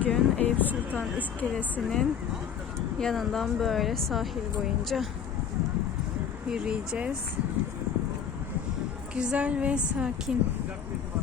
Bugün Eyüp Sultan İskelesi'nin yanından böyle sahil boyunca yürüyeceğiz. Güzel ve sakin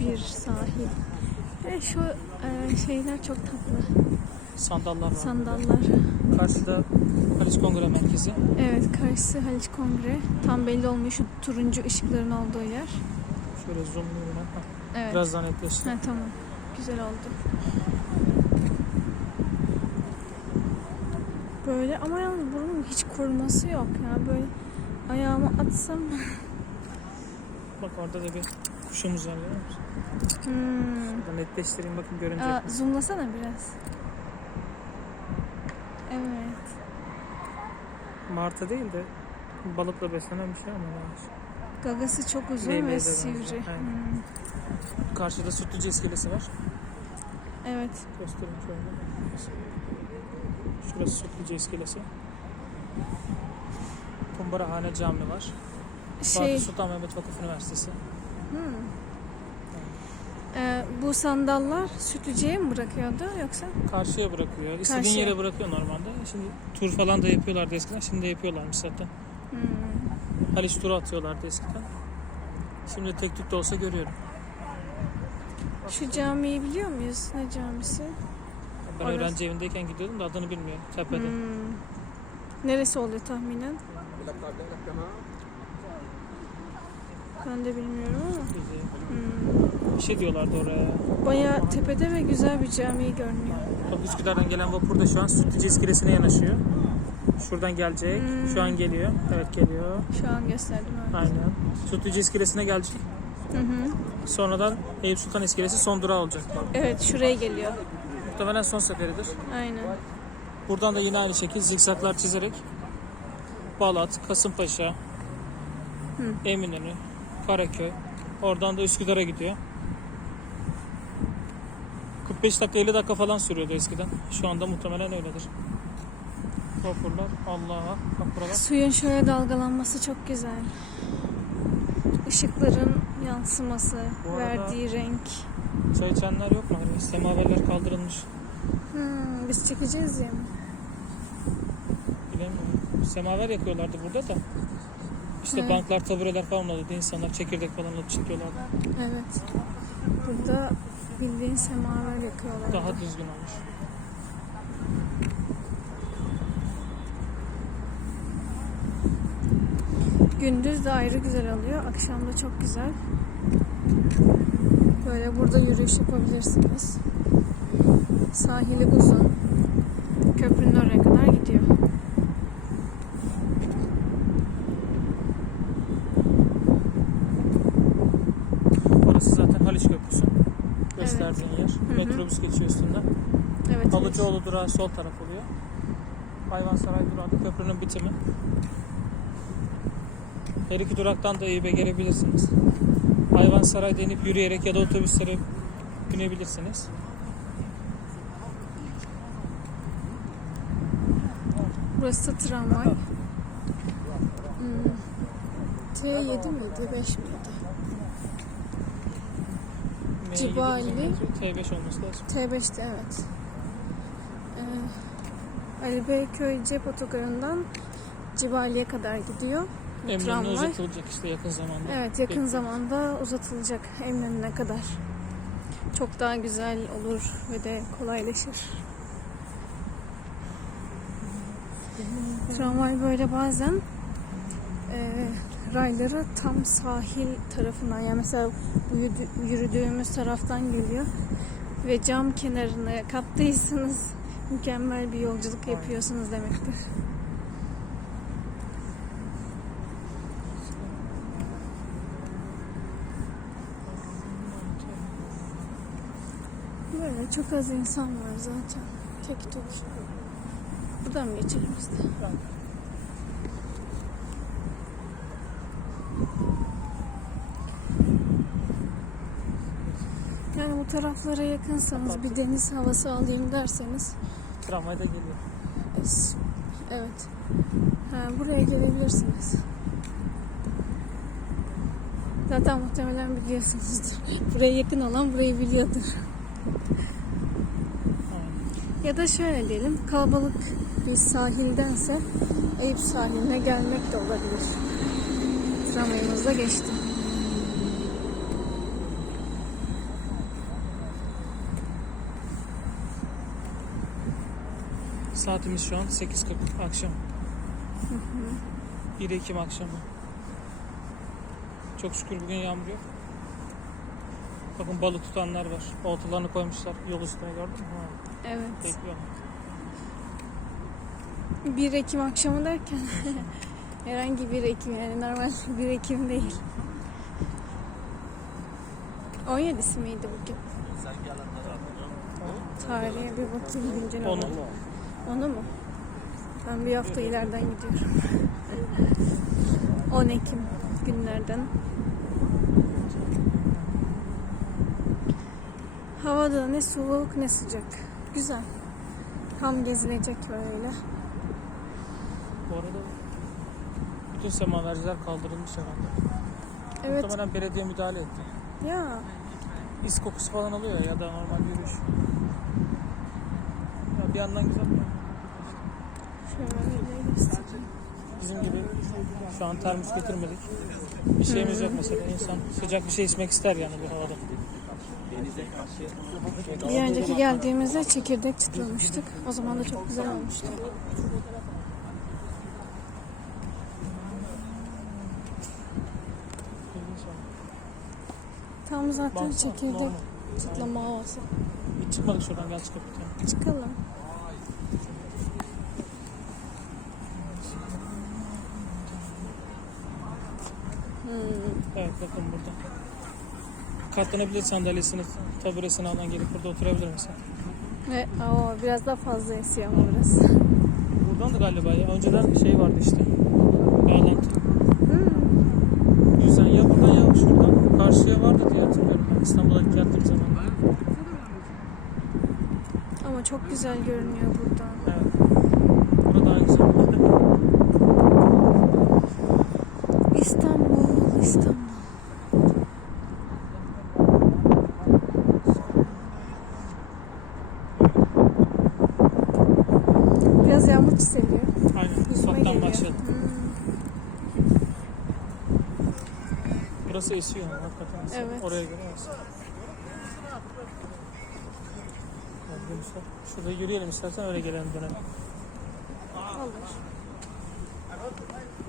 bir sahil. Ve şu e, şeyler çok tatlı. Sandallar var. Sandallar. Karşıda Haliç Kongre Merkezi. Evet karşısı Haliç Kongre. Tam belli olmuyor şu turuncu ışıkların olduğu yer. Şöyle zoomluyorum. Ha, Evet. Biraz daha netleşti. Ha, tamam. Güzel oldu. Böyle ama yalnız buranın hiç koruması yok ya. Böyle ayağımı atsam Bak orada da bir kuşumuz var görüyor musun? hmm. Burada netleştireyim bakın görünecek Aa, mi? zoomlasana biraz. Evet. Martı değil de balıkla beslenen bir şey ama neymiş. Gagası çok uzun Leyla'ya ve sivri. Hmm. Karşıda Sütlüce iskelesi var. Evet. Göstereyim şöyle. Şurası Sütlüce iskelesi. Kumbarahane Cami var. Şey, Fatih Sultan Mehmet Vakıf Üniversitesi. hmm. Ee, bu sandallar sütlüceye mi bırakıyordu yoksa? Karşıya bırakıyor. İstediğin Karşıya. yere bırakıyor normalde. Şimdi tur falan da yapıyorlardı eskiden. Şimdi de yapıyorlarmış zaten. Hmm. Haliç turu atıyorlardı eskiden. Şimdi tek tük de olsa görüyorum. Şu camiyi biliyor muyuz? Ne camisi? Ben Orası. öğrenci evindeyken gidiyordum da adını bilmiyorum. Tepede. Hmm. Neresi oluyor tahminen? Ben de bilmiyorum ama. Hmm. Bir şey diyorlardı oraya. Bayağı tepede ve güzel bir cami görünüyor. Bak Üsküdar'dan gelen vapur da şu an Sütlüce iskelesine yanaşıyor. Şuradan gelecek. Hmm. Şu an geliyor. Evet geliyor. Şu an gösterdim evet. Aynen. Sütlüce iskelesine gelecek. Hı hı. Sonradan Eyüp Sultan iskelesi son durağı olacak. Evet şuraya geliyor. Muhtemelen son seferidir. Aynen. Buradan da yine aynı şekilde zikzaklar çizerek Balat, Kasımpaşa, Eminönü, Karaköy. Oradan da Üsküdar'a gidiyor. 45 dakika 50 dakika falan sürüyordu eskiden. Şu anda muhtemelen öyledir. Vapurlar Allah'a bak buralar. Suyun şöyle dalgalanması çok güzel. Işıkların yansıması, Bu arada- verdiği renk. Çay içenler yok mu? Hani semaverler kaldırılmış. Hmm, biz çekeceğiz ya. Bilemiyorum. Semaver yakıyorlardı burada da. İşte Hı. banklar, tabureler falan oluyordu. İnsanlar çekirdek falan alıp çıkıyorlardı. Evet. Burada bildiğin semaver yakıyorlar. Daha düzgün olmuş. Gündüz de ayrı güzel oluyor. Akşam da çok güzel. Böyle burada yürüyüş yapabilirsiniz. Sahili uzun. Köprünün oraya kadar gidiyor. Orası zaten Haliç Köprüsü. Gösterdiğin yer. Metrobüs geçiyor üstünden. Evet. evet. Balıcıoğlu durağı sol taraf oluyor. Hayvansaray durağı köprünün bitimi. Her iki duraktan da Eyüp'e gelebilirsiniz. Hayvansaray'da inip yürüyerek ya da otobüslere binebilirsiniz. Burası da tramvay. Hmm. T7 miydi? 5 miydi? M7 Cibali. T5 olması lazım. T5'ti evet. Ee, Ali Beyköy cep otogarından Cibali'ye kadar gidiyor. Eminönü'ne tramvay. uzatılacak işte yakın zamanda. Evet yakın Bekliyor. zamanda uzatılacak Eminönü'ne kadar. Çok daha güzel olur ve de kolaylaşır. Tramvay böyle bazen e, rayları tam sahil tarafından yani mesela bu yürü- yürüdüğümüz taraftan geliyor ve cam kenarına kattıysanız mükemmel bir yolculuk yapıyorsunuz demektir. Böyle çok az insan var zaten. Tek tük. Buradan mı geçelim işte? Yani bu taraflara yakınsanız bir deniz havası alayım derseniz Tramvayda geliyor. evet ha, buraya gelebilirsiniz. Zaten muhtemelen biliyorsunuzdur. Buraya yakın olan burayı biliyordur. Ya da şöyle diyelim, kalabalık bir sahildense Eyüp sahiline gelmek de olabilir. Tramvayımız da geçti. Saatimiz şu an 8.40 akşam. 1 Ekim akşamı. Çok şükür bugün yağmur yok. Bakın balık tutanlar var. Oltalarını koymuşlar yol üstüne gördün mü? Ha, Evet. bekliyorum. 1 Ekim akşamı derken herhangi bir Ekim yani normal 1 Ekim değil. 17'si miydi bugün? Tarihe bir bakayım güncel Onu. olarak. Onu mu? Ben bir hafta ileriden gidiyorum. 10 Ekim günlerden. Havada ne soğuk ne sıcak. Güzel. Tam gezilecek böyle. Bu arada bütün semaverciler kaldırılmış herhalde. Evet Muhtemelen belediye müdahale etti. ya İz kokusu falan alıyor ya da normal yürüyüş. Ya bir yandan güzel. şöyle. Bizim gibi şu an termos getirmedik. Bir şeyimiz yok mesela. İnsan sıcak bir şey içmek ister yani bu havada. Bir önceki geldiğimizde çekirdek çıtlamıştık. O zaman da çok güzel olmuştu. Tam zaten çekirdek çıtlama havası. Hiç çıkmadık şuradan gel tane. Çıkalım. Hmm. Evet bakın burada. Katlanabilir sandalyesini, taburesini alan gelip burada oturabilir mesela. Ve o biraz daha fazla esiyor ama burası. Buradan da galiba ya. Önceden şey vardı işte. Bağlantı. Hmm. O yüzden ya buradan ya şuradan. Karşıya vardı diye hatırlıyorum İstanbul'a geldiğim zaman. Ama çok güzel görünüyor buradan. Evet. Burada aynı zamanda. İstanbul, İstanbul. Biraz yağmur çiseliyor. Aynen. Yüzüme Ufaktan geliyor. başladı. Hmm. Burası esiyor hakikaten. esiyor. Evet. Oraya göre esiyor. Şurada yürüyelim istersen öyle gelelim dönelim. Olur.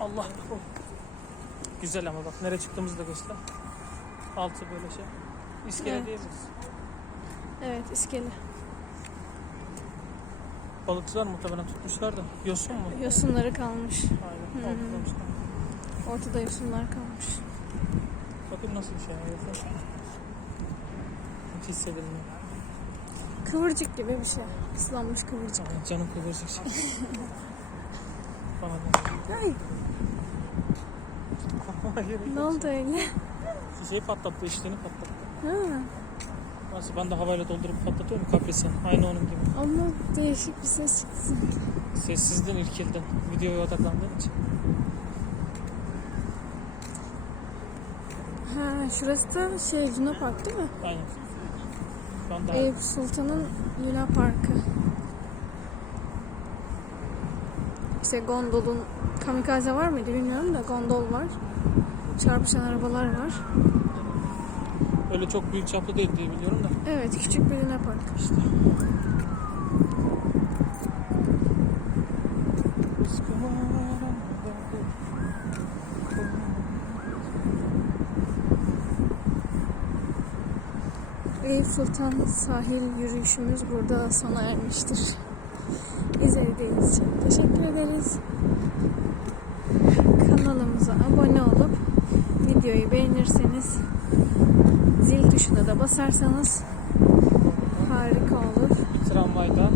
Allah. Güzel ama bak nereye çıktığımızı da göster. Altı böyle şey. İskele Evet. diyebiliriz. Evet iskele. Balıkçılar muhtemelen tutmuşlar da. Yosun mu? Yosunları kalmış. Aynen. Hı. Altılamışlar. Ortada yosunlar kalmış. Bakın nasıl bir şey. Hiç hissedilmiyor. Kıvırcık gibi bir şey. Islanmış kıvırcık. Ay, canım kıvıracak şey. Bana da. Ay, ne oldu öyle? Şişeyi patlattı, içtiğini patlattı. Ha, Nasıl ben de havayla doldurup patlatıyorum kaprisen. Aynı onun gibi. ama değişik bir ses çıktı. Sessizden irkildin. Videoya odaklandığın için. Ha, şurası da şey Luna Park değil mi? Aynen. Şu Eyüp Sultan'ın Luna Parkı. İşte gondolun kamikaze var mıydı bilmiyorum da gondol var. Çarpışan arabalar var. öyle çok büyük çaplı değil diye biliyorum da. Evet küçük bir Luna Park. İşte. Eyüp Sultan sahil yürüyüşümüz burada sona ermiştir. İzlediğiniz için teşekkür ederiz. Kanalımıza abone olup videoyu beğenirseniz zil tuşuna da basarsanız harika olur. Tramvayda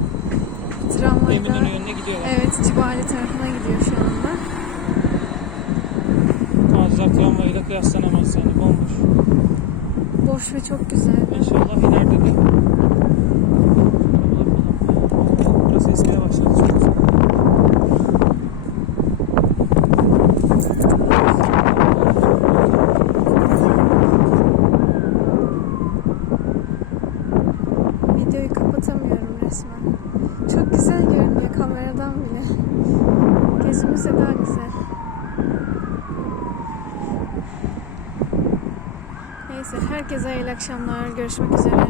Tramvayda Eminönü yönüne gidiyorlar. evet Cibali tarafına gidiyor şu anda. Ağızlar tramvayıyla kıyaslanamaz yani bomboş. Boş ve çok güzel. İnşallah ileride de. Burası eskide başladı çok güzel. Videoyu kapatamıyorum resmen. Çok güzel görünüyor kameradan bile. Gözümüzde daha güzel. Herkese hayırlı akşamlar. Görüşmek üzere.